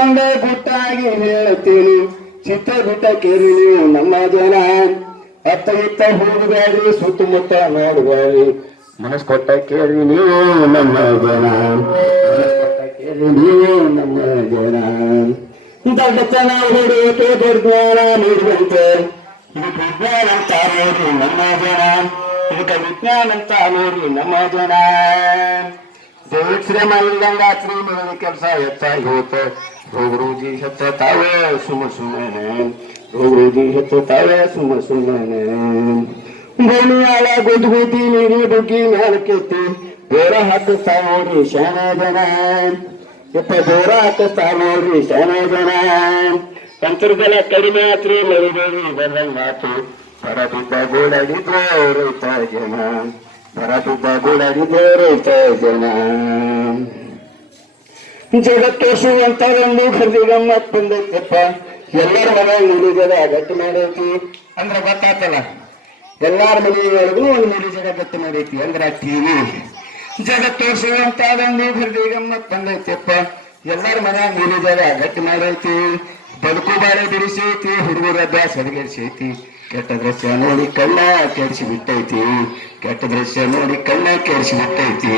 ಮಾತಂದ ಗುಟ್ಟಾಗಿ ಹೇಳ್ತೀನಿ, ಚಿತ್ತ ಬಿಟ್ಟ ಕೇಳಿ ನೀವು ನಮ್ಮ ಜನ. ಅತ್ತ ಇತ್ತ ಹೋಗಬೇಡ್ರಿ, ಸುತ್ತಮುತ್ತ ನೋಡಬೇಡ್ರಿ, ಮನಸ್ ಕೊಟ್ಟ ಕೇಳಿ ನೀವು ನಮ್ಮ ಜನ. ಮನಸ್ ಕೊಟ್ಟ ಕೇಳಿ ನೀವು ನಮ್ಮ ಜನ. ದೊಡ್ಡತನ ಹೊಡೆಯುತ್ತೆ, ದುರ್ಜ್ಞಾನ ನೀಡುವಂತೆ, ಇದಕ್ಕೆ ವಿಜ್ಞಾನ ಅಂತ ನೋಡಿ ನಮ್ಮ ಜನ. ಇದಕ್ಕೆ ವಿಜ್ಞಾನ ಅಂತ ನೋಡಿ ನಮ್ಮ ಜನ. ದೇವಕ್ಕೆ ಶ್ರಮ ಇಲ್ದಂಗಾತ್ರಿ ಮನೆ ಕೆಲಸ ಹೆಚ್ಚಾಗಿ ಹೋಗುತ್ತೆ. ರೋಗರುಜಿ ಹೆಚ್ಚುತ್ತಾವೆ ಸುಮ್ಮನೆ, ರೋಗರುಜಿ ಹೆಚ್ಚುತ್ತಾವೆ ಸುಮ್ಮನೆ. ಭೂಮಿಯಾಳ ಗುದ್ದಿ ನೀರು ಡುಗ್ಗಿ ಮ್ಯಾಲಕ್ಕೆತ್ತಿ ಬೇರ ಹಾಕಿಸ್ತಾ ನೋಡ್ರಿ ಶಾನ ಜನ. ಇಪ್ಪ ಬೇರ ಹಾಕಿಸ್ತಾ ನೋಡ್ರಿ ಶಾನ ಜನ. ಅಂತರ್ಜಲ ಕಡಿಮೆ ಆತ್ರಿ, ಮರಿಬೇಡಿ ಬಂದಂಗಾತು. ಹೊರಬಿದ್ದ ಗೋಡಾಡಿದ್ರು ರೈತ ಜನ, ಹೊರಬಿದ್ದ ಗೋಡಾಡಿದ್ರು ರೈತ ಜನ. ಜಗತ್ತೋಸುವಂತದೊಂದು ಖರ್ದಿ ಗಮ್ಮತ್ ಬಂದೈತಪ್ಪ, ಎಲ್ಲರ ಮನೆ ನುಡಿಜದ ಗಟ್ಟಿ ಮಾಡೈತಿ ಅಂದ್ರ ಗೊತ್ತಾತಲ್ಲ. ಎಲ್ಲಾರ ಮನೆಯೊಳಗೂ ಒಂದು ನುಡಿಜದ ಗಟ್ಟಿ ಮಾಡೈತಿ ಅಂದ್ರ ಟಿವಿ. ಜಗತ್ತೋಸುವಂತದೊಂದು ಖರ್ದಿ ಗಮ್ಮತ್ ಬಂದೈತಪ್ಪ, ಎಲ್ಲರ ಮನೆ ನುಡಿಜದ ಗಟ್ಟಿ ಮಾಡೈತಿ. ಬದುಕು ಬಾಳೆ ಬಿಡಿಸೈತಿ, ಹುಡುಗರ ಅಭ್ಯಾಸ ಹದಗೆಡಿಸೈತಿ. ಕೆಟ್ಟ ದೃಶ್ಯ ನೋಡಿ ಕಣ್ಣ ಕೆಡಿಸಿ ಬಿಟ್ಟೈತಿ, ಕೆಟ್ಟ ದೃಶ್ಯ ನೋಡಿ ಕಣ್ಣ ಕೆಡಿಸಿ ಬಿಟ್ಟೈತಿ.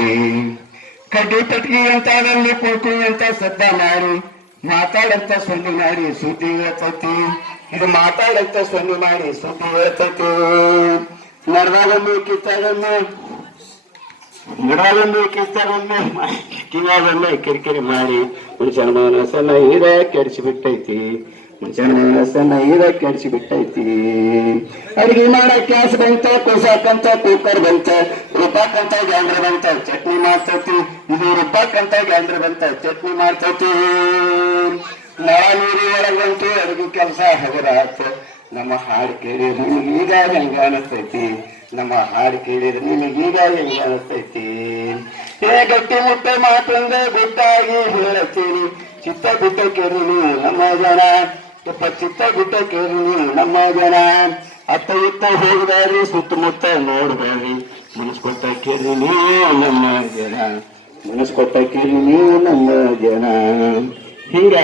ಕಡ್ಡಿ ಪಟ್ಗಿ ಅಂತದಲ್ಲಿ ಕುಳ್ಕುಳಿ ಅಂತ ಸದ್ದ ಮಾಡಿ, ಮಾತಾಡಂತ ಸೊನ್ನೆ ಮಾಡಿ ಸುದ್ದಿ ಹೇಳ್ತೈತಿ. ಇದು ಮಾತಾಡಂತ ಸೊನ್ನೆ ಮಾಡಿ ಸುದ್ದಿ ಹೇಳ್ತೈತಿ. ನಡದಾಗೊಮ್ಮೆ ಕಿತ್ತಾಗೊಮ್ಮೆ, ನಡಾಗೊಮ್ಮೆ ಕಿತ್ತಾಗೊಮ್ಮೆ, ಕಿವಿಯಾಗೊಮ್ಮೆ ಕಿರಿಕಿರಿ ಮಾಡಿ ಮನುಷ್ಯನ ಮನಸ್ಸನ್ನ ಇದ ಕೆಡಿಸಿ ಬಿಟ್ಟೈತಿ. ಮನುಷ್ಯನ ಮನಸ್ಸನ್ನ ಇದ ಕೆಡಿಸಿ ಬಿಟ್ಟೈತಿ. ಅಡಿಗೆ ಮಾಡಕ್ ಗ್ಯಾಸ್ ಬಂತ, ಕುಸಾಕಂತ ಕುಕ್ಕರ್ ಬಂತ, ರುಬ್ಬಕ್ಕಂತ ಗ್ಯಾಂಡ್ರ ಬಂತ, ಚಟ್ನಿ ಮಾಡ್ತೈತಿ. ಇದು ರುಬ್ಬಕ್ಕಂತ ಗ್ಯಾಂಡ್ರ ಬಂತ, ಚಟ್ನಿ ಮಾಡ್ತೈತಿ. ನಳ ನೀರಿ ಒಳಗಂತೂ ಅಡಿಗೆ ಕೆಲಸ ಹಗರಾತ. ನಮ್ಮ ಹಾಡು ಕೇಳಿದ್ರೆ ನಿಮಗೀಗ ಹೆಂಗ ಅನಿಸ್ತೈತಿ, ನಮ್ಮ ಹಾಡು ಕೇಳಿದ್ರೆ ನಿಮಗೀಗ ಹೆಂಗ ಅನಿಸ್ತೈತಿ. ಏ ಗಟ್ಟಿ ಮುಟ್ಟೆ ಮಾತಂದ ಗುಟ್ಟಾಗಿ ಹೇಳ್ತೀನಿ, ಚಿತ್ತ ಬಿಟ್ಟ ಕೇಳಿ ನೀವು ನಮ್ಮ ಜನ. ಚಿತ್ತ ಬಿಟ್ಟ ಕೇಳಿ ನೀವು ನಮ್ಮ ಜನ. ಅತ್ತ ಇತ್ತ ಹೋಗಬೇಡ್ರಿ, ಸುತ್ತಮುತ್ತ ನೋಡಬೇಡ್ರಿ, ಮನಸ್ ಕೊಟ್ಟ ಕೇಳಿ ನೀವು ನಮ್ಮ ಜನ. ಮನಸ್ ಕೊಟ್ಟ ಕೇಳಿ ನೀವು ನಮ್ಮ ಜನ. ಹಿಂಗ